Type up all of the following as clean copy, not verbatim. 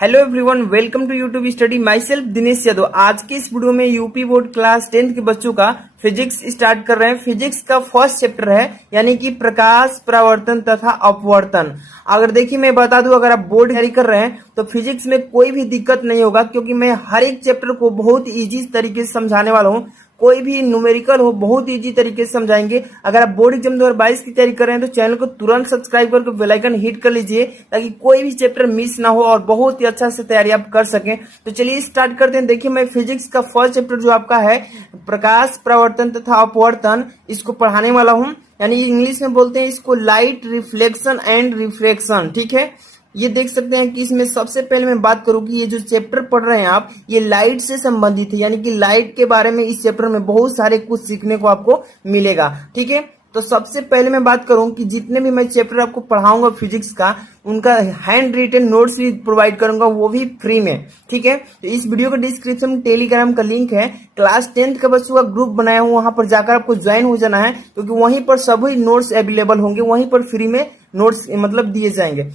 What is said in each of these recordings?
Hello everyone, welcome to YouTube study. Myself Dinesh Yadav. आज के इस वीडियो में यूपी बोर्ड क्लास 10th के बच्चों का फिजिक्स स्टार्ट कर रहे हैं। फिजिक्स का फर्स्ट चैप्टर है, यानी कि प्रकाश, परावर्तन तथा अपवर्तन। अगर देखिए मैं बता दूं, अगर आप बोर्ड तैयारी कर रहे हैं तो फिजिक्स में कोई भी दिक्कत नहीं होगा, क्योंकि मैं हर एक चैप्टर को बहुत इजी तरीके से समझाने वाला हूँ। कोई भी न्यूमेरिकल हो बहुत इजी तरीके से समझाएंगे। अगर आप बोर्ड एग्जाम 2022 की तैयारी कर रहे हैं तो चैनल को तुरंत सब्सक्राइब करके बेल आइकन हिट कर लीजिए, ताकि कोई भी चैप्टर मिस ना हो और बहुत ही अच्छा से तैयारी आप कर सकें। तो चलिए स्टार्ट करते हैं। देखिए मैं फिजिक्स का फर्स्ट चैप्टर जो आपका है प्रकाश, परावर्तन तथा अपवर्तन, इसको पढ़ाने वाला हूँ। यानी इंग्लिश में बोलते हैं इसको लाइट रिफ्लेक्शन एंड रिफ्रैक्शन। ठीक है, ये देख सकते हैं कि इसमें सबसे पहले मैं बात करूं कि ये जो चैप्टर पढ़ रहे हैं आप, ये लाइट से संबंधित है। यानी कि लाइट के बारे में इस चैप्टर में बहुत सारे कुछ सीखने को आपको मिलेगा। ठीक है, तो सबसे पहले मैं बात करूं कि जितने भी मैं चैप्टर आपको पढ़ाऊंगा फिजिक्स का, उनका हैंड रिटन नोट्स भी प्रोवाइड करूंगा, वो भी फ्री में। ठीक है, तो इस वीडियो के डिस्क्रिप्शन में टेलीग्राम का लिंक है। क्लास 10th का बच्चों का ग्रुप बनाया हूं, वहां पर जाकर आपको ज्वाइन हो जाना है, क्योंकि वहीं पर सभी नोट्स अवेलेबल होंगे, वहीं पर फ्री में नोट्स मतलब दिए जाएंगे।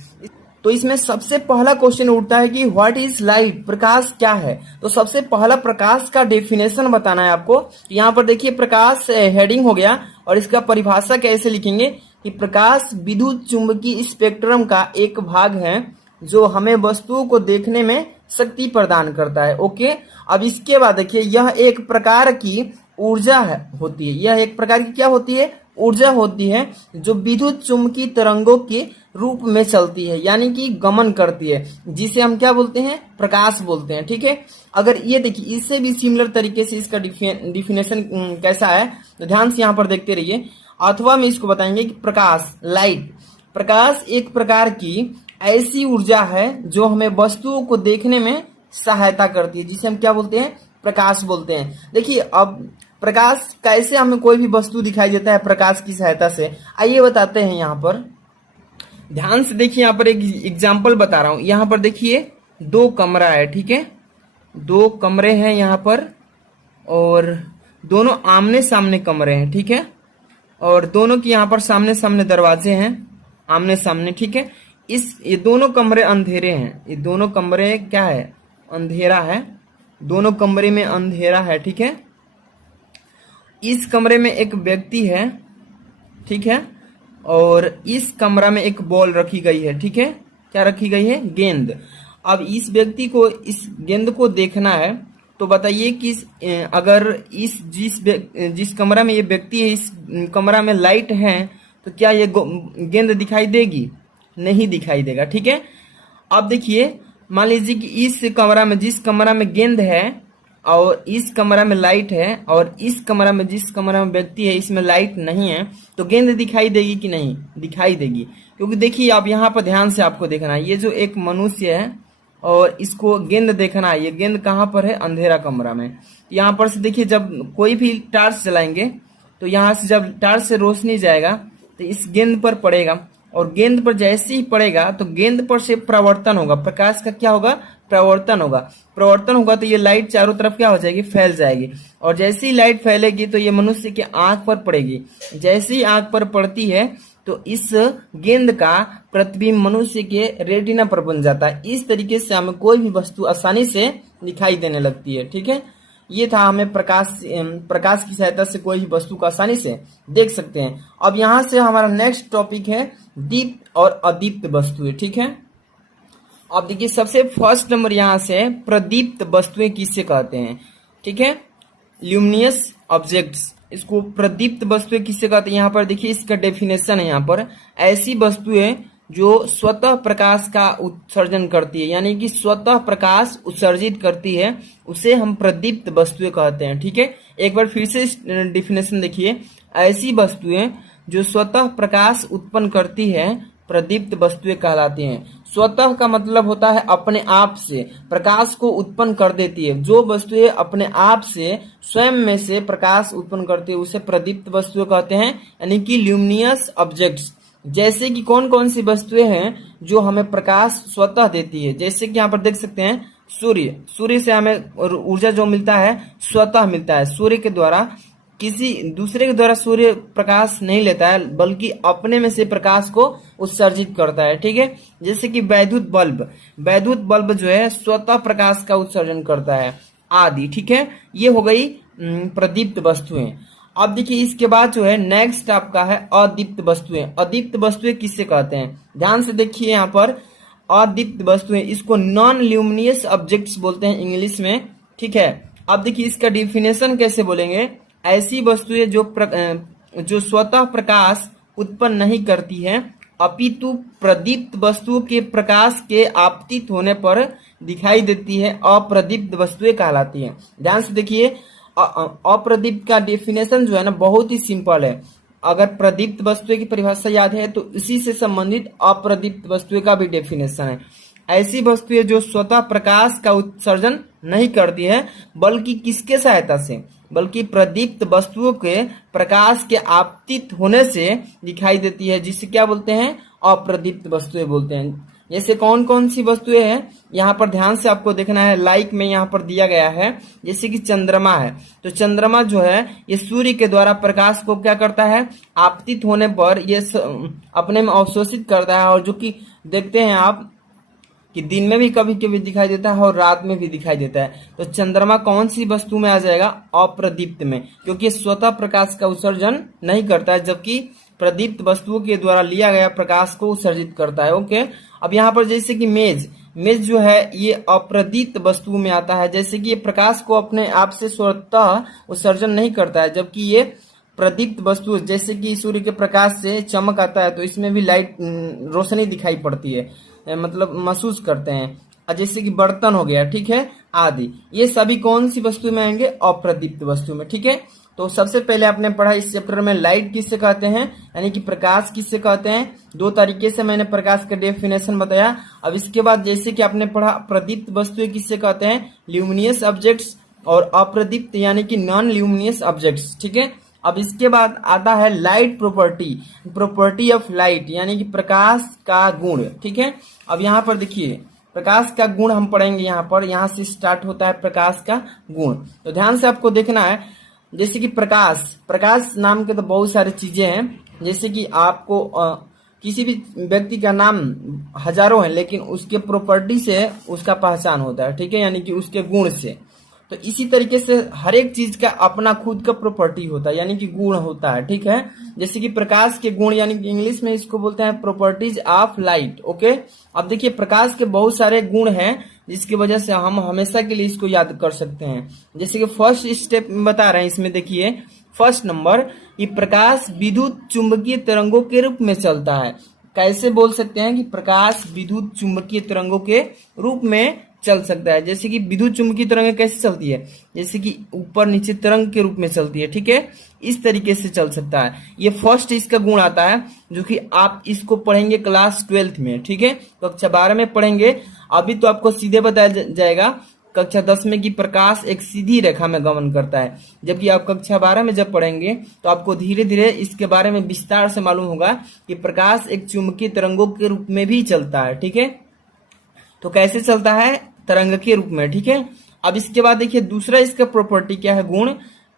तो इसमें सबसे पहला क्वेश्चन उठता है कि व्हाट इज लाइट, प्रकाश क्या है। तो सबसे पहला प्रकाश का डेफिनेशन बताना है आपको। यहाँ पर देखिए प्रकाश हेडिंग हो गया, और इसका परिभाषा कैसे लिखेंगे कि प्रकाश विद्युत चुंबकीय स्पेक्ट्रम का एक भाग है जो हमें वस्तुओं को देखने में शक्ति प्रदान करता है। ओके, अब इसके बाद देखिए यह एक प्रकार की ऊर्जा होती है। यह एक प्रकार की क्या होती है? ऊर्जा होती है, जो विद्युत चुंबकीय तरंगों के रूप में चलती है, यानी कि गमन करती है, जिसे हम क्या बोलते हैं? प्रकाश बोलते हैं। ठीक है, अगर ये देखिए इससे भी सिमिलर तरीके से इसका डिफिनेशन कैसा है, तो ध्यान से यहाँ पर देखते रहिए। अथवा में इसको बताएंगे कि प्रकाश, लाइट, प्रकाश एक प्रकार की ऐसी ऊर्जा है जो हमें वस्तुओं को देखने में सहायता करती है, जिसे हम क्या बोलते हैं? प्रकाश बोलते हैं। देखिए अब प्रकाश कैसे हमें कोई भी वस्तु दिखाई देता है प्रकाश की सहायता से, आइए बताते हैं। यहाँ पर ध्यान से देखिए, यहाँ पर एक एग्जाम्पल बता रहा हूं। यहाँ पर देखिए दो कमरा है। ठीक है, दो कमरे हैं यहाँ पर, और दोनों आमने सामने कमरे हैं। ठीक है, और दोनों की यहाँ पर सामने सामने दरवाजे हैं, आमने सामने। ठीक है, ये दोनों कमरे अंधेरे हैं। ये दोनों कमरे क्या है? अंधेरा है। दोनों कमरे में अंधेरा है। ठीक है, इस कमरे में एक व्यक्ति है। ठीक है, और इस कमरा में एक बॉल रखी गई है। ठीक है, क्या रखी गई है? गेंद। अब इस व्यक्ति को इस गेंद को देखना है, तो बताइए कि अगर जिस कमरा में ये व्यक्ति है, इस कमरा में लाइट है, तो क्या ये गेंद दिखाई देगी? नहीं दिखाई देगा। ठीक है, अब देखिए मान लीजिए कि इस कमरा में, जिस कमरा में गेंद है और इस कमरा में लाइट है, और इस कमरा में, जिस कमरा में व्यक्ति है, इसमें लाइट नहीं है, तो गेंद दिखाई देगी कि नहीं? दिखाई देगी। क्योंकि देखिए आप यहाँ पर ध्यान से आपको देखना है, ये जो एक मनुष्य है और इसको गेंद देखना है, ये गेंद कहाँ पर है? अंधेरा कमरा में। यहाँ पर से देखिए जब कोई भी टार्च जलाएंगे, तो यहाँ से जब टार्च से रोशनी जाएगा तो इस गेंद पर पड़ेगा, और गेंद पर जैसे ही पड़ेगा तो गेंद पर से प्रवर्तन होगा। प्रकाश का क्या होगा? प्रवर्तन होगा। प्रवर्तन होगा तो ये लाइट चारों तरफ क्या हो जाएगी? फैल जाएगी। और जैसे ही लाइट फैलेगी तो ये मनुष्य के आंख पर पड़ेगी। जैसे ही आंख पर पड़ती है तो इस गेंद का प्रतिबिंब मनुष्य के रेटिना पर बन जाता है। इस तरीके से हमें कोई भी वस्तु आसानी से दिखाई देने लगती है। ठीक है, ये था, हमें प्रकाश की सहायता से कोई भी वस्तु को आसानी से देख सकते हैं। अब यहाँ से हमारा नेक्स्ट टॉपिक है दीप्त और अदीप्त वस्तुएं। ठीक है, अब देखिए सबसे फर्स्ट नंबर यहाँ से प्रदीप्त वस्तुएं किससे कहते हैं? ठीक है, ल्यूमिनियस ऑब्जेक्ट्स, इसको प्रदीप्त वस्तुएं किससे कहते हैं? यहाँ पर देखिए इसका डेफिनेशन है। यहाँ पर ऐसी वस्तुएं जो स्वतः प्रकाश का उत्सर्जन करती है, यानी कि स्वतः प्रकाश उत्सर्जित करती है, उसे हम प्रदीप्त वस्तुएं कहते हैं। ठीक है, एक बार फिर से डेफिनेशन देखिए। ऐसी वस्तुएं जो स्वतः प्रकाश उत्पन्न करती है प्रदीप्त वस्तुएं कहलाती हैं। स्वतः का मतलब होता है अपने आप से प्रकाश को उत्पन्न कर देती है। जो वस्तुएं अपने आप से, स्वयं में से प्रकाश उत्पन्न करती है, उसे प्रदीप्त वस्तुएं कहते हैं, यानी कि ल्यूमिनियस ऑब्जेक्ट्स। जैसे कि कौन कौन सी वस्तुएं हैं जो हमें प्रकाश स्वतः देती है? जैसे कि यहाँ पर देख सकते हैं सूर्य। सूर्य से हमें ऊर्जा जो मिलता है स्वतः मिलता है। सूर्य के द्वारा किसी दूसरे के द्वारा सूर्य प्रकाश नहीं लेता है, बल्कि अपने में से प्रकाश को उत्सर्जित करता है। ठीक है, जैसे कि वैद्युत बल्ब जो है स्वतः प्रकाश का उत्सर्जन करता है आदि। ठीक है, ये हो गई प्रदीप्त वस्तुएं। अब देखिए इसके बाद जो है नेक्स्ट आपका है अदीप्त वस्तुएं। अदीप्त वस्तुएं किससे कहते हैं, ध्यान से देखिए यहाँ पर अदीप्त वस्तुएं, इसको नॉन ल्यूमिनियस ऑब्जेक्ट्स बोलते हैं इंग्लिश में। ठीक है, अब देखिए इसका डिफिनेशन कैसे बोलेंगे, ऐसी वस्तुएं जो स्वतः प्रकाश उत्पन्न नहीं करती हैं, अपितु प्रदीप्त वस्तुओं के प्रकाश के आपतित होने पर दिखाई देती है, अप्रदीप्त वस्तुएं कहलाती हैं। ध्यान से देखिए अप्रदीप्त का डेफिनेशन जो है ना बहुत ही सिंपल है। अगर प्रदीप्त वस्तुएं की परिभाषा याद है तो इसी से संबंधित अप्रदीप्त वस्तुएं का भी डेफिनेशन है। ऐसी वस्तुएं जो स्वतः प्रकाश का उत्सर्जन नहीं करती है, बल्कि किसके सहायता से, बल्कि प्रदीप्त वस्तुओं के प्रकाश के आपतित होने से दिखाई देती है, जिसे क्या बोलते हैं, अप्रदीप्त वस्तुएं बोलते हैं। जैसे कौन कौन सी वस्तुएं हैं यहाँ पर ध्यान से आपको देखना है, लाइक में यहाँ पर दिया गया है। जैसे कि चंद्रमा है, तो चंद्रमा जो है ये सूर्य के द्वारा प्रकाश को क्या करता है, आपतित होने पर ये अपने में अवशोषित करता है, और जो कि देखते हैं आप कि दिन में भी कभी कभी दिखाई देता है और रात में भी दिखाई देता है। तो चंद्रमा कौन सी वस्तु में आ जाएगा, अप्रदीप्त में, क्योंकि स्वतः प्रकाश का उत्सर्जन नहीं करता है, जबकि प्रदीप्त वस्तुओं के द्वारा लिया गया प्रकाश को उत्सर्जित करता है। ओके, अब यहाँ पर जैसे कि मेज जो है ये अप्रदीप्त वस्तु में आता है, जैसे कि ये प्रकाश को अपने आप से स्वतः उत्सर्जन नहीं करता है, जबकि ये प्रदीप्त वस्तु जैसे कि सूर्य के प्रकाश से चमक आता है तो इसमें भी लाइट रोशनी दिखाई पड़ती है, मतलब महसूस करते हैं। जैसे कि बर्तन हो गया, ठीक है, आदि, ये सभी कौन सी वस्तु में आएंगे, अप्रदीप्त वस्तु में। ठीक है, तो सबसे पहले आपने पढ़ा इस चैप्टर में लाइट किससे कहते हैं, यानी कि प्रकाश किससे कहते हैं। दो तरीके से मैंने प्रकाश का डेफिनेशन बताया। अब इसके बाद जैसे कि आपने पढ़ा प्रदीप्त वस्तुएं किससे कहते हैं, ल्यूमिनियस ऑब्जेक्ट्स, और अप्रदीप्त यानी कि नॉन ल्यूमिनियस ऑब्जेक्ट्स। ठीक है, अब इसके बाद आता है लाइट प्रॉपर्टी ऑफ लाइट, यानी कि प्रकाश का गुण। ठीक है, अब यहाँ पर देखिए प्रकाश का गुण हम पढ़ेंगे। यहाँ से स्टार्ट होता है प्रकाश का गुण। तो ध्यान से आपको देखना है, जैसे कि प्रकाश नाम के तो बहुत सारी चीजें हैं। जैसे कि आपको किसी भी व्यक्ति का नाम हजारों है, लेकिन उसके प्रॉपर्टी से उसका पहचान होता है। ठीक है, यानी कि उसके गुण से। तो इसी तरीके से हर एक चीज का अपना खुद का प्रॉपर्टी होता है, यानी कि गुण होता है। ठीक है, जैसे कि प्रकाश के गुण, यानी कि इंग्लिश में इसको बोलते हैं प्रॉपर्टीज ऑफ लाइट। ओके, अब देखिए प्रकाश के बहुत सारे गुण हैं, जिसकी वजह से हम हमेशा के लिए इसको याद कर सकते हैं। जैसे कि फर्स्ट स्टेप बता रहे हैं, इसमें देखिए फर्स्ट नंबर, ये प्रकाश विद्युत चुंबकीय तरंगों के रूप में चलता है। कैसे बोल सकते हैं कि प्रकाश विद्युत चुंबकीय तरंगों के रूप में चल सकता है। जैसे कि विद्युत चुंबकीय तरंगें कैसे चलती है, जैसे कि ऊपर नीचे तरंग के रूप में चलती है। ठीक है, इस तरीके से चल सकता है। ये फर्स्ट इसका गुण आता है, जो कि आप इसको पढ़ेंगे क्लास 12th में। ठीक है, कक्षा 12 में पढ़ेंगे। अभी तो आपको सीधे बताया जाएगा कक्षा 10 में कि प्रकाश एक सीधी रेखा में गमन करता है, जबकि आप कक्षा 12 में जब पढ़ेंगे तो आपको धीरे धीरे इसके बारे में विस्तार से मालूम होगा कि प्रकाश एक चुंबकीय तरंगों के रूप में भी चलता है। ठीक है, तो कैसे चलता है, तरंग के रूप में। ठीक है, अब इसके बाद देखिए दूसरा इसका प्रॉपर्टी क्या है, गुण,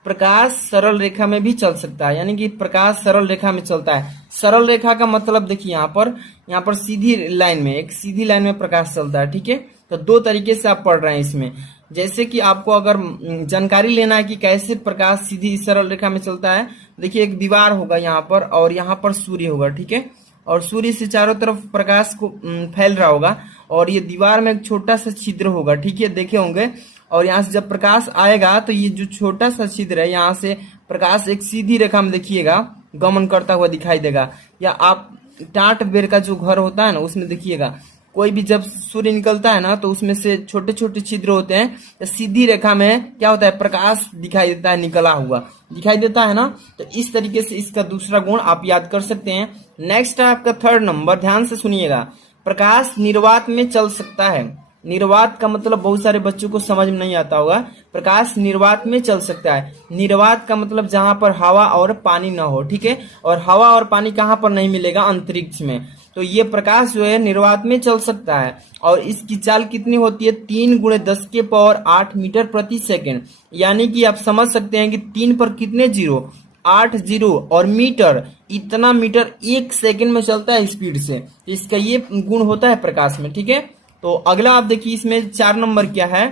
प्रकाश सरल रेखा में भी चल सकता है, यानी कि प्रकाश सरल रेखा में चलता है। सरल रेखा का मतलब देखिए यहाँ पर सीधी लाइन में, एक सीधी लाइन में प्रकाश चलता है। ठीक है, तो दो तरीके से आप पढ़ रहे हैं इसमें। जैसे कि आपको अगर जानकारी लेना है कि कैसे प्रकाश सीधी सरल रेखा में चलता है, देखिए एक दीवार होगा यहाँ पर, और यहाँ पर सूर्य होगा। ठीक है, और सूर्य से चारों तरफ प्रकाश को फैल रहा होगा, और ये दीवार में एक छोटा सा छिद्र होगा। ठीक है, देखे होंगे, और यहाँ से जब प्रकाश आएगा तो ये जो छोटा सा छिद्र है, यहाँ से प्रकाश एक सीधी रेखा में देखिएगा गमन करता हुआ दिखाई देगा। या आप टाट बेर का जो घर होता है ना, उसमें देखिएगा कोई भी जब सूर्य निकलता है ना, तो उसमें से छोटे छोटे छिद्र होते हैं, तो सीधी रेखा में क्या होता है, प्रकाश दिखाई देता है, निकला हुआ दिखाई देता है ना। तो इस तरीके से इसका दूसरा गुण आप याद कर सकते हैं। नेक्स्ट है आपका थर्ड नंबर, ध्यान से सुनिएगा, प्रकाश निर्वात में चल सकता है। निर्वात का मतलब बहुत सारे बच्चों को समझ में नहीं आता होगा। प्रकाश निर्वात में चल सकता है। निर्वात का मतलब जहां पर हवा और पानी ना हो। ठीक है, और हवा और पानी कहां पर नहीं मिलेगा, अंतरिक्ष में। तो ये प्रकाश जो है निर्वात में चल सकता है और इसकी चाल कितनी होती है 3 × 10⁸ मीटर प्रति सेकेंड। यानी कि आप समझ सकते हैं कि 3 पर कितने जीरो, 8 जीरो, और मीटर, इतना मीटर 1 सेकेंड में चलता है स्पीड से। तो इसका ये गुण होता है प्रकाश में। ठीक है, तो अगला आप देखिए इसमें 4 नंबर क्या है,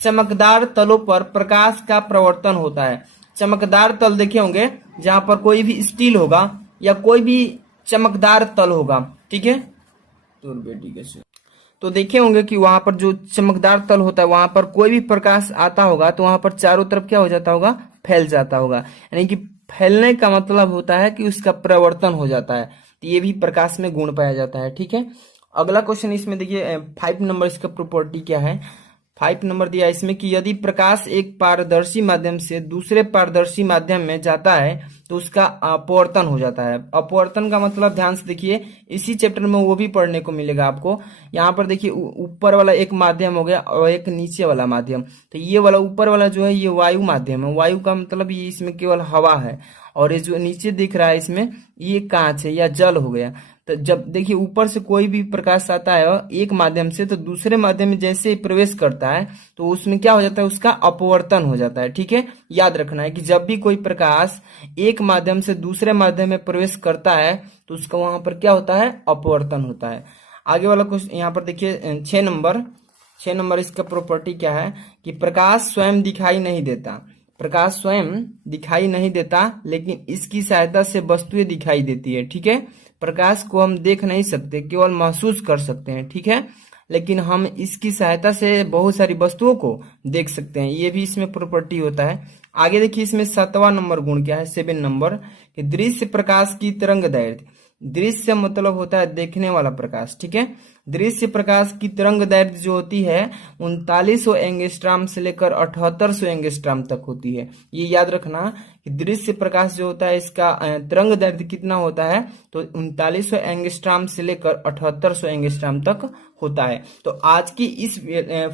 चमकदार तलों पर प्रकाश का प्रवर्तन होता है। चमकदार तल देखे होंगे जहां पर कोई भी स्टील होगा या कोई भी चमकदार तल होगा। ठीक है, तो देखे होंगे कि वहां पर जो चमकदार तल होता है वहां पर कोई भी प्रकाश आता होगा तो वहां पर चारों तरफ क्या हो जाता होगा, फैल जाता होगा। यानी कि फैलने का मतलब होता है कि उसका प्रवर्तन हो जाता है। तो ये भी प्रकाश में गुण पाया जाता है। ठीक है, अगला क्वेश्चन इसमें देखिए 5 नंबर, इसका प्रॉपर्टी क्या है। 5 नंबर दिया इसमें कि यदि प्रकाश एक पारदर्शी माध्यम से दूसरे पारदर्शी माध्यम में जाता है तो उसका अपवर्तन हो जाता है। अपवर्तन का मतलब ध्यान से देखिए, इसी चैप्टर में वो भी पढ़ने को मिलेगा आपको। यहाँ पर देखिए ऊपर वाला एक माध्यम हो गया और एक नीचे वाला माध्यम। तो ये वाला ऊपर वाला जो है ये वायु माध्यम है। वायु का मतलब ये इसमें केवल हवा है, और ये जो नीचे दिख रहा है इसमें ये कांच है या जल हो गया। तो जब देखिए ऊपर से कोई भी प्रकाश आता है एक माध्यम से तो दूसरे माध्यम में जैसे ही प्रवेश करता है तो उसमें क्या हो जाता है, उसका अपवर्तन हो जाता है। ठीक है, याद रखना है कि जब भी कोई प्रकाश एक माध्यम से दूसरे माध्यम में प्रवेश करता है तो उसका वहां पर क्या होता है, अपवर्तन होता है। आगे वाला क्वेश्चन यहाँ पर देखिए 6 नंबर इसका प्रॉपर्टी क्या है कि प्रकाश स्वयं दिखाई नहीं देता। प्रकाश स्वयं दिखाई नहीं देता लेकिन इसकी सहायता से वस्तुएं दिखाई देती है। ठीक है, प्रकाश को हम देख नहीं सकते, केवल महसूस कर सकते हैं। ठीक है, लेकिन हम इसकी सहायता से बहुत सारी वस्तुओं को देख सकते हैं। ये भी इसमें प्रॉपर्टी होता है। आगे देखिए इसमें 7वां नंबर गुण क्या है, 7 नंबर, कि दृश्य प्रकाश की तरंग दैर्ध्य। दृश्य मतलब होता है देखने वाला प्रकाश। ठीक है, दृश्य प्रकाश की तरंग दैर्ध्य जो होती है 3900 एंगस्ट्राम से लेकर 7800 एंगस्ट्राम तक होती है। ये याद रखना कि दृश्य प्रकाश जो होता है इसका तरंग दैर्ध्य कितना होता है, तो 3900 एंगस्ट्राम से लेकर 7800 एंगस्ट्राम तक होता है। तो आज की इस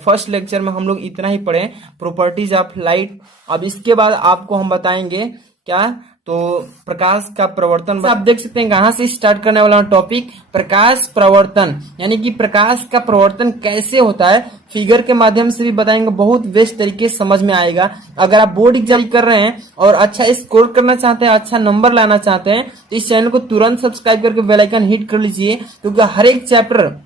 फर्स्ट लेक्चर में हम लोग इतना ही पढ़े, प्रॉपर्टीज ऑफ लाइट। अब इसके बाद आपको हम बताएंगे क्या, तो प्रकाश का प्रवर्तन। आप देख सकते हैं कहां से स्टार्ट करने वाला टॉपिक, प्रकाश प्रवर्तन, यानी कि प्रकाश का प्रवर्तन कैसे होता है फिगर के माध्यम से भी बताएंगे। बहुत बेस्ट तरीके से समझ में आएगा। अगर आप बोर्ड एग्जाम कर रहे हैं और अच्छा स्कोर करना चाहते हैं, अच्छा नंबर लाना चाहते हैं, तो इस चैनल को तुरंत सब्सक्राइब करके बेल आइकन हिट कर लीजिए, क्योंकि हर एक चैप्टर,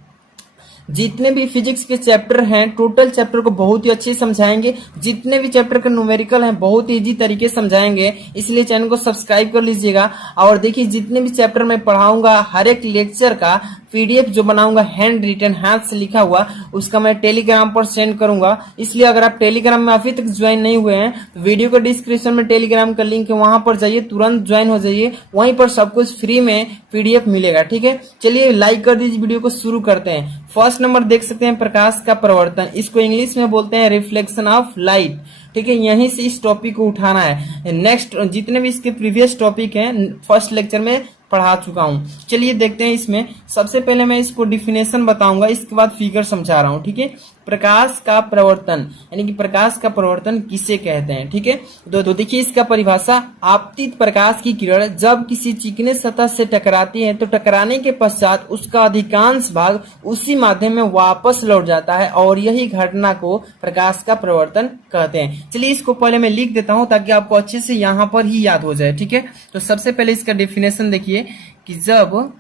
जितने भी फिजिक्स के चैप्टर हैं टोटल चैप्टर को बहुत ही अच्छे से समझाएंगे। जितने भी चैप्टर के न्यूमेरिकल हैं बहुत ही इजी तरीके से समझाएंगे, इसलिए चैनल को सब्सक्राइब कर लीजिएगा। और देखिए जितने भी चैप्टर मैं पढ़ाऊंगा हर एक लेक्चर का पीडीएफ जो बनाऊंगा हैंड रिटन, हाथ से लिखा हुआ, उसका मैं टेलीग्राम पर सेंड करूंगा। इसलिए अगर आप टेलीग्राम में अभी तक ज्वाइन नहीं हुए हैं तो वीडियो के डिस्क्रिप्शन में टेलीग्राम का लिंक है, वहां पर जाइए, तुरंत ज्वाइन हो जाइए। वहीं पर सब कुछ फ्री में पीडीएफ मिलेगा। ठीक है, चलिए लाइक कर दीजिए, वीडियो को शुरू करते हैं। फर्स्ट नंबर देख सकते हैं प्रकाश का प्रवर्तन, इसको इंग्लिश में बोलते हैं रिफ्लेक्शन ऑफ लाइट। ठीक है, यहीं से इस टॉपिक को उठाना है। नेक्स्ट जितने भी इसके प्रीवियस टॉपिक हैं फर्स्ट लेक्चर में पढ़ा चुका हूं। चलिए देखते हैं इसमें। सबसे पहले मैं इसको डिफिनेशन बताऊंगा, इसके बाद फिगर समझा रहा हूं। ठीक है, प्रकाश का प्रवर्तन यानी कि प्रकाश का प्रवर्तन किसे कहते हैं। ठीक है, तो देखिए इसका परिभाषा, आपतित प्रकाश की किरण जब किसी चिकने सतह से टकराती है तो टकराने के पश्चात उसका अधिकांश भाग उसी माध्यम में वापस लौट जाता है, और यही घटना को प्रकाश का प्रवर्तन कहते हैं। चलिए इसको पहले मैं लिख देता हूं ताकि आपको अच्छे से यहाँ पर ही याद हो जाए। ठीक है, तो सबसे पहले इसका डेफिनेशन देखिए कि जब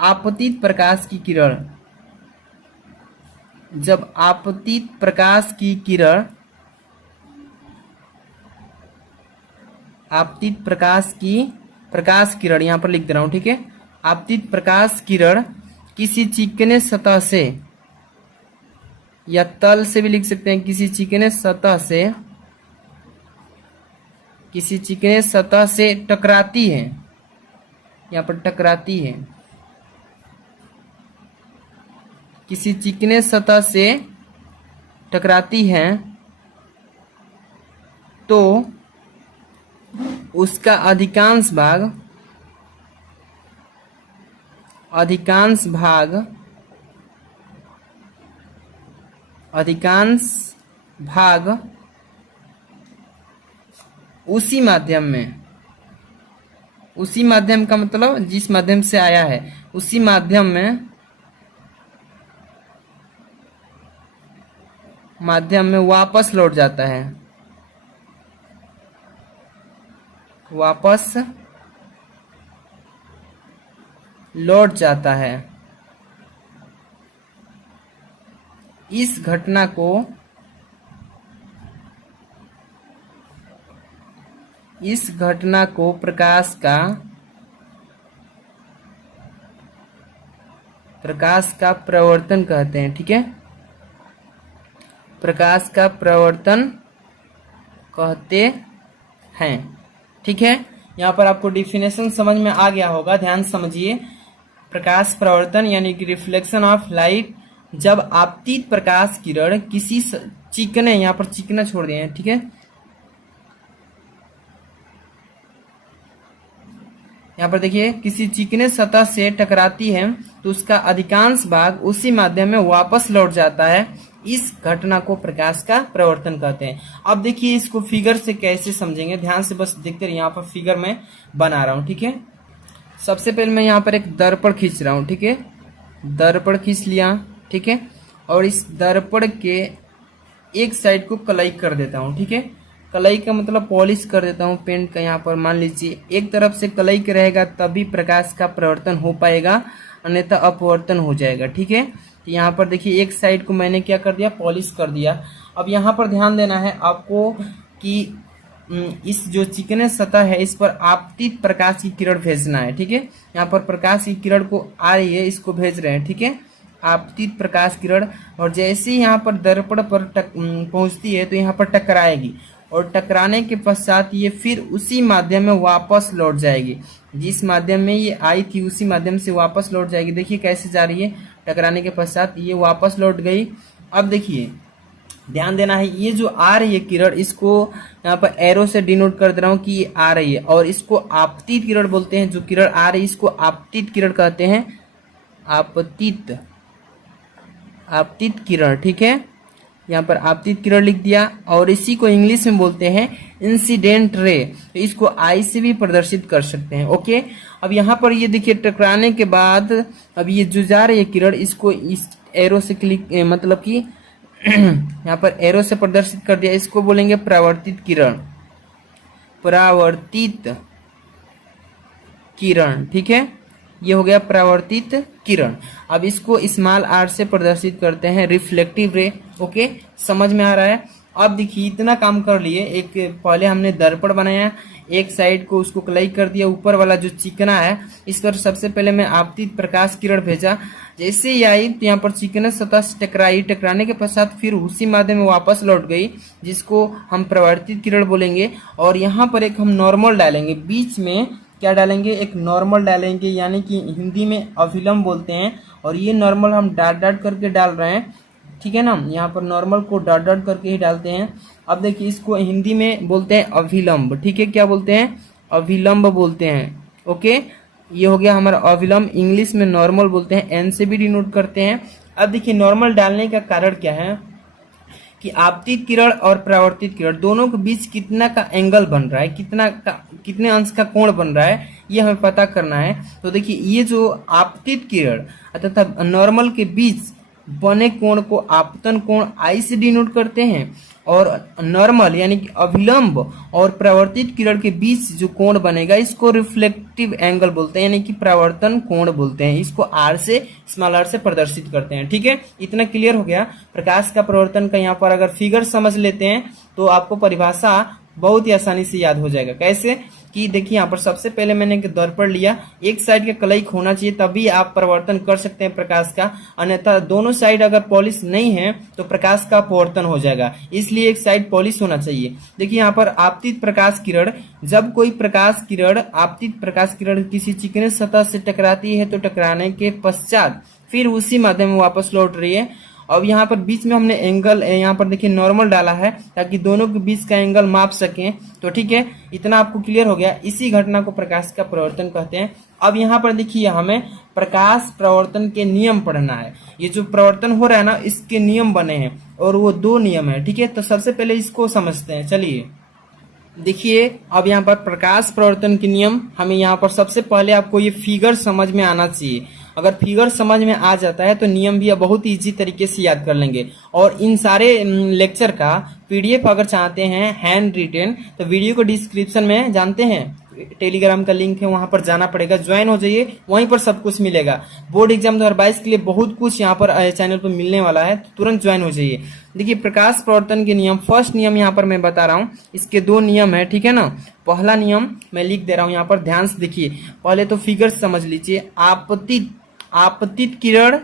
आपतित प्रकाश की किरण, जब आपतित प्रकाश की किरण, आपतित प्रकाश किरण यहां पर लिख दे रहा हूं। ठीक है, आपतित प्रकाश किरण किसी चिकने सतह से या तल से भी लिख सकते हैं, किसी चिकने सतह से, किसी चिकने सतह से टकराती है, यहां पर टकराती है, किसी चिकने सतह से टकराती है तो उसका अधिकांश भाग उसी माध्यम में उसी माध्यम का मतलब जिस माध्यम से आया है उसी माध्यम में वापस लौट जाता है, वापस लौट जाता है। इस घटना को प्रकाश का प्रवर्तन कहते हैं। ठीक है, प्रकाश का प्रवर्तन कहते हैं। ठीक है, यहाँ पर आपको डिफिनेशन समझ में आ गया होगा, ध्यान समझिए। प्रकाश प्रवर्तन यानी कि रिफ्लेक्शन ऑफ लाइट, जब आपतित प्रकाश किरण किसी चिकने, यहाँ पर चिकना छोड़ दिए हैं, ठीक है, यहाँ पर देखिए किसी चिकने सतह से टकराती है तो उसका अधिकांश भाग उसी माध्यम में वापस लौट जाता है। इस घटना को प्रकाश का प्रवर्तन कहते हैं। अब देखिए इसको फिगर से कैसे समझेंगे, ध्यान से बस देखते रहिए। यहाँ पर फिगर में बना रहा हूँ। ठीक है, सबसे पहले मैं यहाँ पर एक दर्पण खींच रहा हूँ। ठीक है, दर्पण खींच लिया। ठीक है, और इस दर्पण के एक साइड को कलई कर देता हूँ। ठीक है, कलई का मतलब पॉलिश कर देता हूँ पेंट का। यहाँ पर मान लीजिए एक तरफ से कलई के रहेगा तभी प्रकाश का प्रवर्तन हो पाएगा, अन्यथा अपवर्तन हो जाएगा। ठीक है, तो यहाँ पर देखिए एक साइड को मैंने क्या कर दिया, पॉलिश कर दिया। अब यहाँ पर ध्यान देना है आपको कि इस जो चिकने सतह है इस पर आपतित प्रकाश की किरण भेजना है। ठीक है, यहाँ पर प्रकाश की किरण को आ रही है, इसको भेज रहे हैं। ठीक है, आपतित प्रकाश किरण, और जैसे ही यहाँ पर दर्पण पर पहुंचती है तो यहाँ पर टकराएगी, और टकराने के पश्चात ये फिर उसी माध्यम में वापस लौट जाएगी। जिस माध्यम में ये आई थी उसी माध्यम से वापस लौट जाएगी। देखिए कैसे जा रही है, टकराने के पश्चात ये वापस लौट गई। अब देखिए ध्यान देना है, ये जो आ रही है किरण, इसको यहाँ पर एरो से डिनोट कर दे रहा हूँ कि ये आ रही है, और इसको आपतित किरण बोलते हैं। जो किरण आ रही है इसको आपतित किरण कहते हैं, आपतित किरण। ठीक है, यहाँ पर आपतित किरण लिख दिया, और इसी को इंग्लिश में बोलते हैं इंसिडेंट रे। तो इसको आई से भी प्रदर्शित कर सकते हैं। ओके, अब यहाँ पर ये देखिए टकराने के बाद अब ये जो जा रही है किरण, इसको इस एरो से क्लिक मतलब कि यहाँ पर एरो से प्रदर्शित कर दिया, इसको बोलेंगे परावर्तित किरण, परावर्तित किरण। ठीक है, ये हो गया परावर्तित किरण। अब इसको स्मॉल आर से प्रदर्शित करते हैं रिफ्लेक्टिव रे। ओके, समझ में आ रहा है। अब देखिए इतना काम कर लिए, एक पहले हमने दर्पण बनाया, एक साइड को उसको कलई कर दिया, ऊपर वाला जो चिकना है इस पर सबसे पहले मैं आपतित प्रकाश किरण भेजा। जैसे ही आई तो यहाँ पर चिकना सतह से टकराई, टकराने के पश्चात फिर उसी माध्यम में वापस लौट गई, जिसको हम परावर्तित किरण बोलेंगे। और यहाँ पर एक हम नॉर्मल डालेंगे, बीच में क्या डालेंगे, एक नॉर्मल डालेंगे, यानी कि हिंदी में अभिलंब बोलते हैं। और ये नॉर्मल हम डॉट डॉट करके डाल रहे हैं। ठीक है ना, यहाँ पर नॉर्मल को डॉट डॉट करके ही डालते हैं। अब देखिए इसको हिंदी में बोलते हैं अभिलंब। ठीक है, क्या बोलते हैं, अभिलंब बोलते हैं। ओके, ये हो गया हमारा अभिलंब। इंग्लिश में नॉर्मल बोलते हैं, एन से भी डिनोट करते हैं। अब देखिए नॉर्मल डालने का कारण क्या है कि आपतित किरण और परावर्तित किरण दोनों के बीच कितना का एंगल बन रहा है, कितने अंश का कोण बन रहा है, ये हमें पता करना है। तो देखिए ये जो आपतित किरण तथा नॉर्मल के बीच बने कोण को आपतन कोण आई से डिनोट करते हैं, और नॉर्मल यानी कि अभिलंब और परावर्तित किरण के बीच जो कोण बनेगा इसको रिफ्लेक्टिव एंगल बोलते हैं, यानी कि परावर्तन कोण बोलते हैं। इसको आर से, स्मॉल आर से प्रदर्शित करते हैं। ठीक है, इतना क्लियर हो गया प्रकाश का प्रवर्तन का। यहाँ पर अगर फिगर समझ लेते हैं तो आपको परिभाषा बहुत ही आसानी से याद हो जाएगा। कैसे कि देखिए यहाँ पर सबसे पहले मैंने दर्पण लिया, एक साइड का कलई होना चाहिए तभी आप परिवर्तन कर सकते हैं प्रकाश का, अन्यथा दोनों साइड अगर पॉलिश नहीं है तो प्रकाश का अपवर्तन हो जाएगा। इसलिए एक साइड पॉलिश होना चाहिए। देखिए यहाँ पर आपतित प्रकाश किरण, जब कोई प्रकाश किरण, आपतित प्रकाश किरण किसी चिकने सतह से टकराती है तो टकराने के पश्चात फिर उसी माध्यम में वापस लौट रही है। अब यहाँ पर बीच में हमने एंगल, यहाँ पर देखिए नॉर्मल डाला है ताकि दोनों के बीच का एंगल माप सकें। तो ठीक है, इतना आपको क्लियर हो गया। इसी घटना को प्रकाश का प्रवर्तन कहते हैं। अब यहाँ पर देखिए हमें प्रकाश प्रवर्तन के नियम पढ़ना है। ये जो प्रवर्तन हो रहा है ना, इसके नियम बने हैं और वो 2 नियम है। ठीक है, तो सबसे पहले इसको समझते हैं। चलिए देखिए अब यहाँ पर प्रकाश प्रवर्तन के नियम, हमें यहाँ पर सबसे पहले आपको ये फिगर समझ में आना चाहिए। अगर फिगर समझ में आ जाता है तो नियम भी बहुत इजी तरीके से याद कर लेंगे। और इन सारे लेक्चर का पीडीएफ अगर चाहते हैं हैंड रिटेन, तो वीडियो को डिस्क्रिप्शन में जानते हैं टेलीग्राम का लिंक है, वहां पर जाना पड़ेगा, ज्वाइन हो जाइए, वहीं पर सब कुछ मिलेगा। बोर्ड एग्जाम 2022 के लिए बहुत कुछ यहाँ पर चैनल पर मिलने वाला है, तो तुरंत ज्वाइन हो जाइए। देखिए प्रकाश प्रवर्तन के नियम, फर्स्ट नियम यहाँ पर मैं बता रहा हूँ, इसके 2 नियम है, ठीक है ना। पहला नियम मैं लिख दे रहा हूँ यहाँ पर, ध्यान से देखिए। पहले तो फिगर समझ लीजिए। आपतित किरण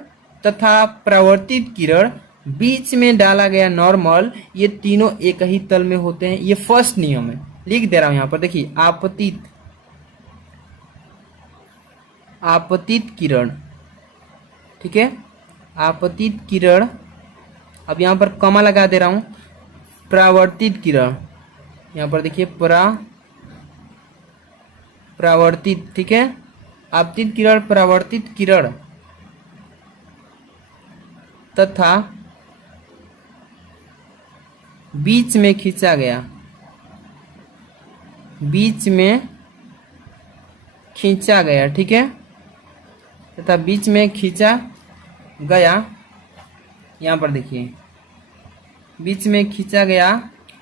तथा प्रवर्तित किरण बीच में डाला गया नॉर्मल, ये तीनों एक ही तल में होते हैं। ये फर्स्ट नियम है, लिख दे रहा हूं यहां पर। देखिए आपतित किरण, ठीक है, आपतित किरण। अब यहां पर कमा लगा दे रहा हूं। परावर्तित किरण, यहां पर देखिए परावर्तित, ठीक है, आपतित किरण, परावर्तित किरण तथा बीच में खींचा गया, बीच में खींचा गया, ठीक है, तथा बीच में खींचा गया, यहां पर देखिए बीच में खींचा गया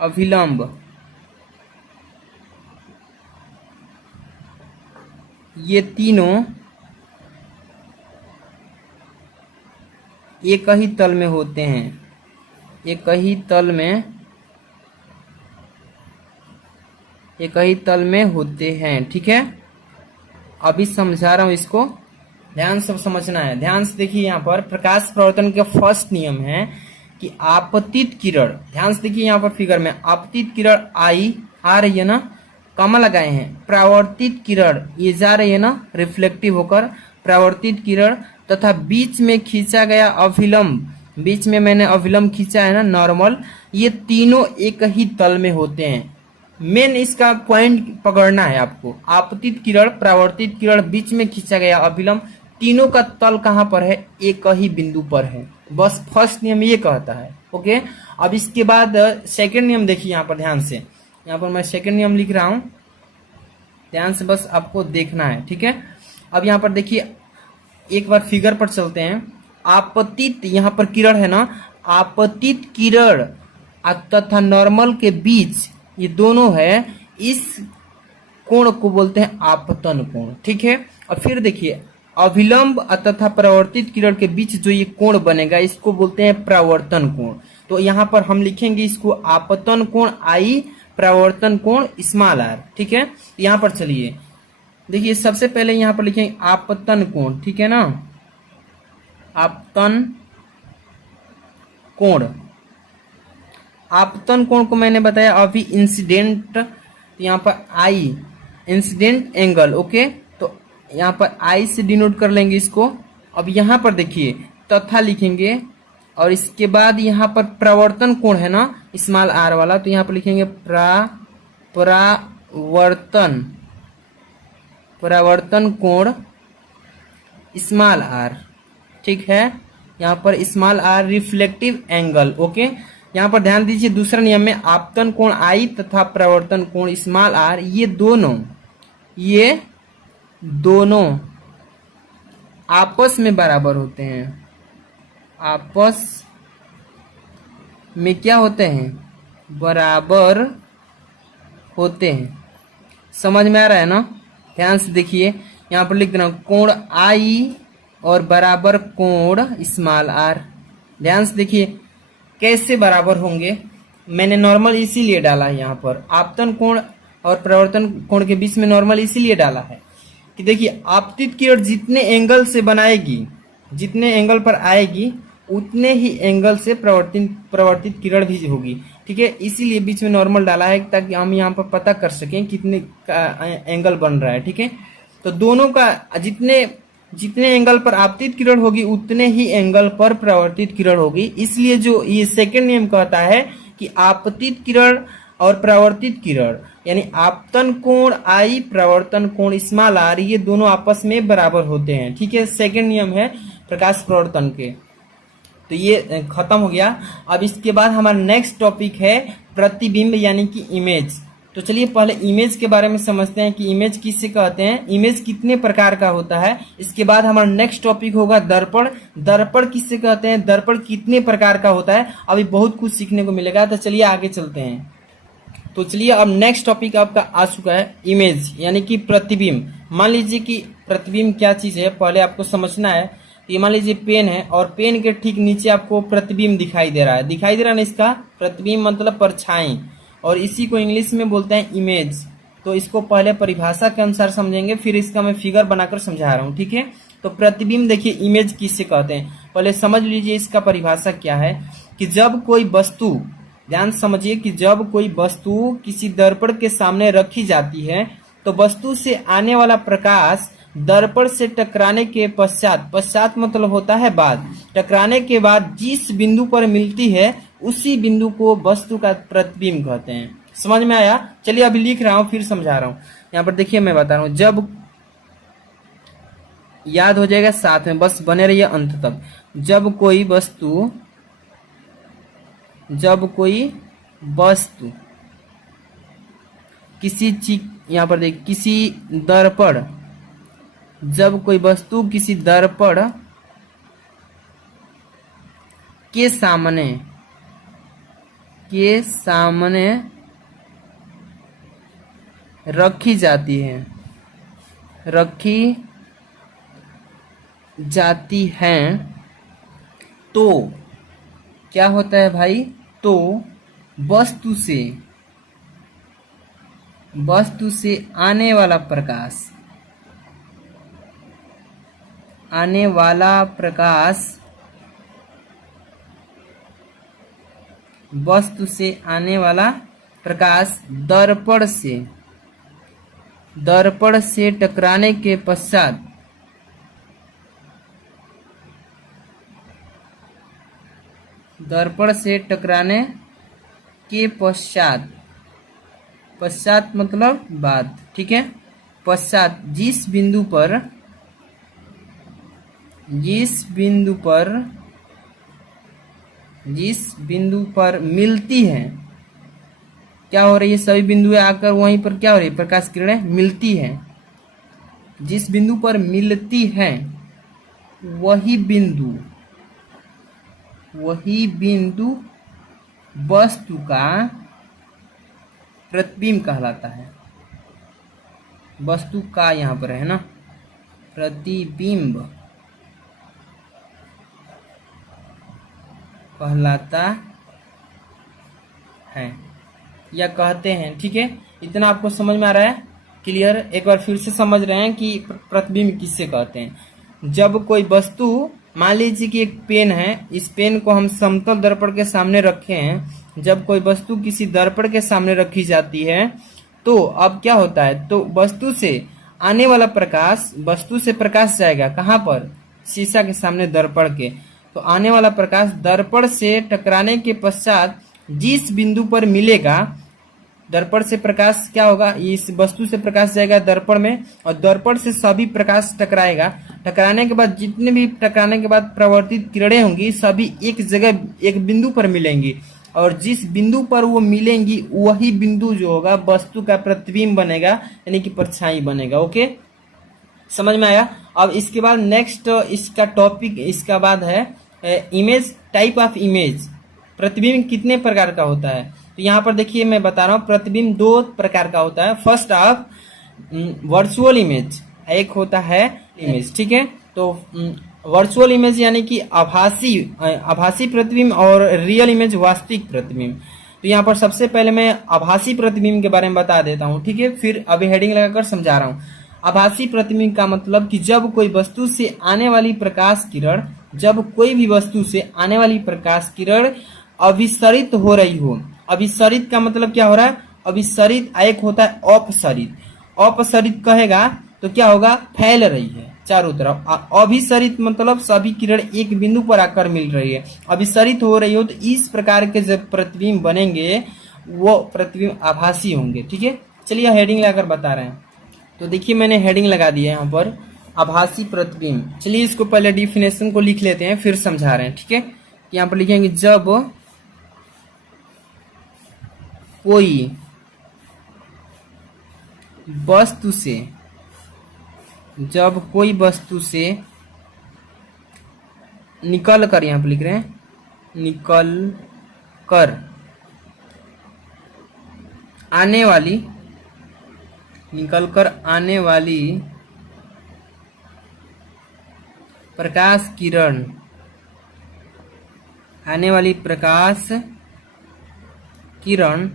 अभिलंब, ये तीनों एक ही तल में होते हैं, एक ही तल में होते हैं, ठीक है। अभी समझा रहा हूं, इसको ध्यान से समझना है। ध्यान से देखिए, यहाँ पर प्रकाश प्रवर्तन का फर्स्ट नियम है कि आपतित किरण, ध्यान से देखिए यहाँ पर फिगर में आपतित किरण आई आ रही है ना, कमा लगाए हैं। परावर्तित किरण ये जा रही है ना रिफ्लेक्टिव होकर, परावर्तित किरण तथा बीच में खींचा गया अभिलंब, बीच में मैंने अभिलंब खींचा है ना नॉर्मल, ये तीनों एक ही तल में होते हैं। मेन इसका पॉइंट पकड़ना है आपको। आपतित किरण, परावर्तित किरण, बीच में खींचा गया अभिलंब, तीनों का तल कहाँ पर है? एक ही बिंदु पर है। बस फर्स्ट नियम ये कहता है। ओके, अब इसके बाद सेकंड नियम देखिए यहाँ पर ध्यान से। यहाँ पर मैं सेकंड नियम लिख रहा हूं, ध्यान से बस आपको देखना है, ठीक है। अब यहाँ पर देखिए, एक बार फिगर पर चलते हैं। आपतित, यहाँ पर किरण है ना, आपतित किरण तथा नॉर्मल के बीच ये दोनों है, इस कोण को बोलते हैं आपतन कोण, ठीक है। और फिर देखिए, अभिलंब तथा परावर्तित किरण के बीच जो ये कोण बनेगा, इसको बोलते हैं परावर्तन कोण। तो यहाँ पर हम लिखेंगे इसको आपतन कोण आई, परावर्तन कोण स्मॉल आर, ठीक है। यहाँ पर चलिए देखिए, सबसे पहले यहाँ पर लिखेंगे आपतन कोण, ठीक है ना, आपतन कोण। आपतन कोण को मैंने बताया अभी इंसिडेंट, यहाँ पर आई इंसिडेंट एंगल, ओके। तो यहाँ पर आई से डिनोट कर लेंगे इसको। अब यहाँ पर देखिए तथा लिखेंगे, और इसके बाद यहाँ पर प्रवर्तन कोण है ना स्मॉल आर वाला, तो यहाँ पर लिखेंगे परावर्तन कोण स्मॉल आर, ठीक है। यहाँ पर small are reflective angle, okay. यहाँ पर ध्यान दीजिए, दूसरा नियम में आपतन कोण आई तथा प्रवर्तन कोण स्मॉल आर, ये दोनों आपस में बराबर होते हैं। आपस में क्या होते हैं? बराबर होते हैं। समझ में आ रहा है ना? ध्यान से देखिए, यहाँ पर लिख देना कोण आई और बराबर कोण स्मॉल आर। ध्यान से देखिए कैसे बराबर होंगे। मैंने नॉर्मल इसीलिए डाला है यहाँ पर, आपतन कोण और प्रवर्तन कोण के बीच में नॉर्मल इसीलिए डाला है कि देखिए आपतित किरण जितने एंगल से बनाएगी, जितने एंगल पर आएगी, उतने ही एंगल से प्रवर्तित किरण भी होगी, ठीक है। इसीलिए बीच में नॉर्मल डाला है ताकि हम यहाँ पर पता कर सकें कितने का एंगल बन रहा है, ठीक है। तो दोनों का जितने एंगल पर आपतित किरण होगी, उतने ही एंगल पर प्रवर्तित किरण होगी। इसलिए जो ये सेकंड नियम कहता है कि आपतित किरण और प्रवर्तित किरण यानी आपतन कोण आई, प्रवर्तन कोण स्मॉल आर, ये दोनों आपस में बराबर होते हैं, ठीक है। सेकंड नियम है प्रकाश प्रवर्तन के। तो ये खत्म हो गया। अब इसके बाद हमारा नेक्स्ट टॉपिक है प्रतिबिंब यानी कि इमेज। तो चलिए पहले इमेज के बारे में समझते हैं कि इमेज किससे कहते हैं, इमेज कितने प्रकार का होता है। इसके बाद हमारा नेक्स्ट टॉपिक होगा दर्पण। दर्पण किससे कहते हैं, दर्पण कितने प्रकार का होता है, अभी बहुत कुछ सीखने को मिलेगा। तो चलिए आगे चलते हैं। तो चलिए अब नेक्स्ट टॉपिक आपका आ चुका है इमेज यानी कि प्रतिबिंब। मान लीजिए कि प्रतिबिंब क्या चीज है पहले आपको समझना है। तो ये मान लीजिए पेन है और पेन के ठीक नीचे आपको प्रतिबिंब दिखाई दे रहा है, दिखाई दे रहा है ना, इसका प्रतिबिंब मतलब परछाई, और इसी को इंग्लिश में बोलते हैं इमेज। तो इसको पहले परिभाषा के अनुसार समझेंगे, फिर इसका मैं फिगर बनाकर समझा रहा हूँ, ठीक है। तो प्रतिबिंब देखिए इमेज किससे कहते हैं, पहले समझ लीजिए इसका परिभाषा क्या है कि जब कोई वस्तु, ध्यान समझिए कि जब कोई वस्तु किसी दर्पण के सामने रखी जाती है तो वस्तु से आने वाला प्रकाश दर्पण से टकराने के पश्चात, पश्चात मतलब होता है बाद, टकराने के बाद जिस बिंदु पर मिलती है उसी बिंदु को वस्तु का प्रतिबिंब कहते हैं। समझ में आया? चलिए अभी लिख रहा हूं फिर समझा रहा हूं। यहाँ पर देखिए मैं बता रहा हूं, जब याद हो जाएगा साथ में, बस बने रहिए अंत तक। जब कोई वस्तु किसी चीज, यहाँ पर देख, किसी दर्पण, जब कोई वस्तु किसी दर्पण के सामने रखी जाती है तो क्या होता है भाई, तो वस्तु से आने वाला प्रकाश वस्तु से आने वाला प्रकाश दर्पण से टकराने के पश्चात पश्चात मतलब बाद, ठीक है, पश्चात जिस बिंदु पर मिलती है, क्या हो रही है, सभी बिंदुएं आकर वहीं पर क्या हो रही है, प्रकाश किरणें मिलती है। जिस बिंदु पर मिलती है वही बिंदु वस्तु का प्रतिबिंब कहलाता है। वस्तु का यहाँ पर है ना, प्रतिबिंब कहलाता है या कहते हैं, ठीक है। इतना आपको समझ में आ रहा है, क्लियर? एक बार फिर से समझ रहे हैं कि प्रतिबिंब किससे कहते हैं। जब कोई वस्तु, मान लीजिए कि एक पेन है, इस पेन को हम समतल दर्पण के सामने रखे हैं। जब कोई वस्तु किसी दर्पण के सामने रखी जाती है तो अब क्या होता है, तो वस्तु से आने वाला प्रकाश, वस्तु से प्रकाश जाएगा कहाँ पर, शीशा के सामने दर्पण के, तो आने वाला प्रकाश दर्पण से टकराने के पश्चात जिस बिंदु पर मिलेगा, दर्पण से प्रकाश क्या होगा, इस वस्तु से प्रकाश जाएगा दर्पण में और दर्पण से सभी प्रकाश टकराएगा। टकराने के बाद जितने भी टकराने के बाद प्रवर्तित किरणें होंगी सभी एक जगह एक बिंदु पर मिलेंगी और जिस बिंदु पर वो मिलेंगी वही बिंदु जो होगा वस्तु का प्रतिबिंब बनेगा, यानी कि परछाई बनेगा। ओके, समझ में आया? अब इसके बाद नेक्स्ट इसका टॉपिक इसका बाद है इमेज, टाइप ऑफ इमेज। प्रतिबिंब कितने प्रकार का होता है, तो यहाँ पर देखिए मैं बता रहा हूँ, प्रतिबिंब दो प्रकार का होता है। फर्स्ट ऑफ वर्चुअल इमेज, एक होता है इमेज, ठीक है। तो वर्चुअल इमेज यानी कि आभासी प्रतिबिंब और रियल इमेज वास्तविक प्रतिबिंब। तो यहाँ पर सबसे पहले मैं आभासी प्रतिबिंब के बारे में बता देता हूँ, ठीक है, फिर अभी हेडिंग लगाकर समझा रहा हूँ। आभासी प्रतिबिंब का मतलब कि जब कोई वस्तु से आने वाली प्रकाश किरण, जब कोई भी वस्तु से आने वाली प्रकाश किरण अभिसरित हो रही हो। अभिसरित का मतलब क्या हो रहा है, अभिसरित एक होता है अपसरित। अपसरित कहेगा तो क्या होगा, फैल रही है चारों तरफ। अभिसरित मतलब सभी किरण एक बिंदु पर आकर मिल रही है। अभिसरित हो रही हो तो इस प्रकार के जब प्रतिबिंब बनेंगे वो प्रतिबिंब आभासी होंगे, ठीक है। चलिए हेडिंग लगाकर बता रहे हैं। तो देखिए मैंने हेडिंग लगा दी है यहाँ पर, आभासी प्रतिबिंब। चलिए इसको पहले डिफिनेशन को लिख लेते हैं फिर समझा रहे हैं, ठीक है। यहाँ पर लिखेंगे, जब कोई वस्तु से, जब कोई वस्तु से निकल कर, यहां पर लिख रहे हैं निकल कर आने वाली, निकल कर आने वाली प्रकाश किरण, आने वाली प्रकाश किरण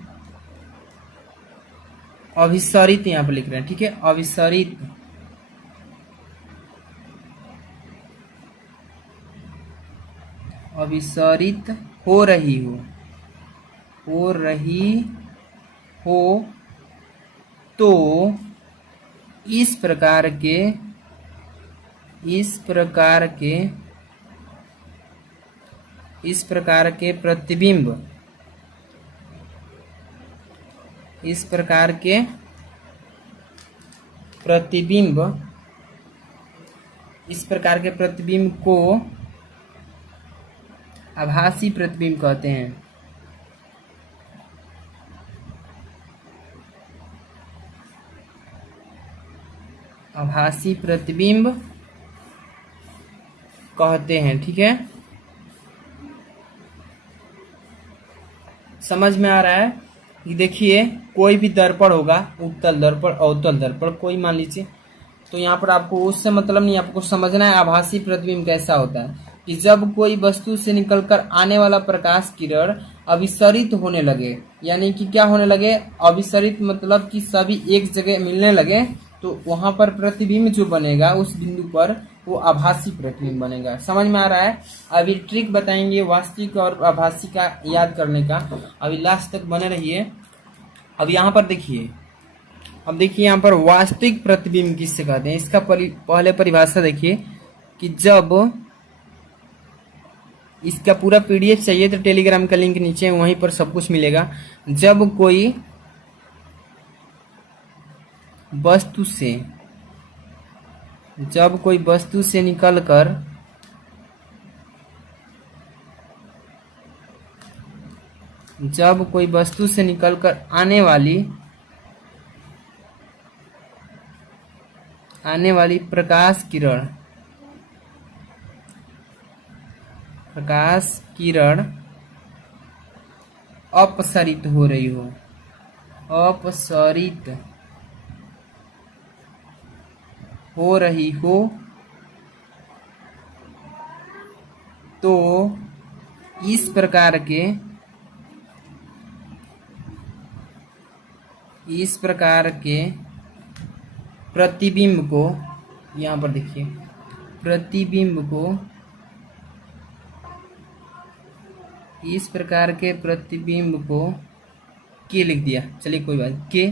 अभिसरित, यहां पर लिख रहे हैं, ठीक है, अभिसरित अभिसरित हो रही हो तो इस प्रकार के प्रतिबिंब, इस प्रकार के प्रतिबिंब को आभासी प्रतिबिंब कहते हैं। आभासी प्रतिबिंब कहते हैं, ठीक है। समझ में आ रहा है? कि देखिए कोई भी दर्पण होगा, उत्तल दर्पण, अवतल दर्पण, कोई मान लीजिए, तो यहाँ पर आपको उससे मतलब नहीं, आपको समझना है आभासी प्रतिबिंब कैसा होता है। कि जब कोई वस्तु से निकलकर आने वाला प्रकाश किरण अभिसरित होने लगे, यानी कि क्या होने लगे, अभिसरित मतलब कि सभी एक जगह मिलने लगे, तो वहां पर प्रतिबिंब जो बनेगा उस बिंदु पर वो आभासी प्रतिबिंब बनेगा। समझ में आ रहा है? अभी ट्रिक बताएंगे वास्तविक और आभासी का याद करने का, अभी लास्ट तक बने रहिए। अब यहाँ पर देखिए, अब देखिए यहाँ पर वास्तविक प्रतिबिंब किससे कहते हैं, इसका पहले परिभाषा देखिए। कि जब इसका पूरा पीडीएफ चाहिए तो टेलीग्राम का लिंक नीचे है, वहीं पर सब कुछ मिलेगा। जब कोई वस्तु से निकलकर आने वाली प्रकाश किरण अपसरित हो रही हो, तो इस प्रकार के प्रतिबिंब को, यहाँ पर देखिए प्रतिबिंब को, इस प्रकार के प्रतिबिंब को के लिख दिया, चलिए कोई बात, के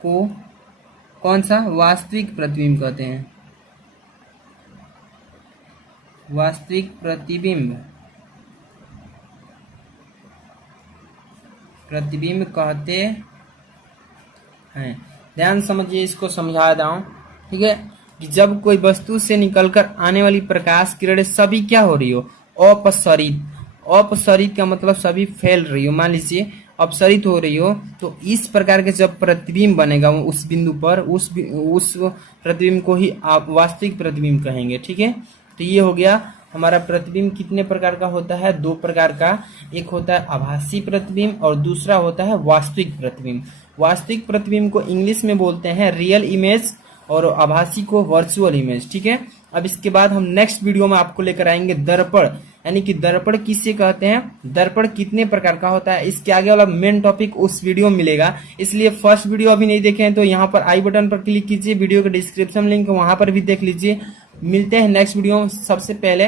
को कौन सा वास्तविक प्रतिबिंब कहते हैं। वास्तविक प्रतिबिंब कहते हैं। ध्यान समझिए, इसको समझा रहा हूं, ठीक है। कि जब कोई वस्तु से निकलकर आने वाली प्रकाश किरण सभी क्या हो रही हो, अपसरित का मतलब सभी फैल रही हो, मान लीजिए अपसरित हो रही हो, तो इस प्रकार के जब प्रतिबिंब बनेगा उस बिंदु पर, उस प्रतिबिंब को ही आप वास्तविक प्रतिबिंब कहेंगे, ठीक है। तो ये हो गया हमारा प्रतिबिंब। कितने प्रकार का होता है? 2 प्रकार का, एक होता है आभासी प्रतिबिंब और दूसरा होता है वास्तविक प्रतिबिंब। वास्तविक प्रतिबिंब को इंग्लिश में बोलते हैं रियल इमेज और आभासी को वर्चुअल इमेज, ठीक है। अब इसके बाद हम नेक्स्ट वीडियो में आपको लेकर आएंगे दर्पण, यानी कि दर्पण किससे कहते हैं, दर्पण कितने प्रकार का होता है, इसके आगे वाला मेन टॉपिक उस वीडियो में मिलेगा। इसलिए फर्स्ट वीडियो अभी नहीं देखे हैं तो यहाँ पर आई बटन पर क्लिक कीजिए, वीडियो का डिस्क्रिप्शन लिंक वहां पर भी देख लीजिए। मिलते हैं नेक्स्ट वीडियो में। सबसे पहले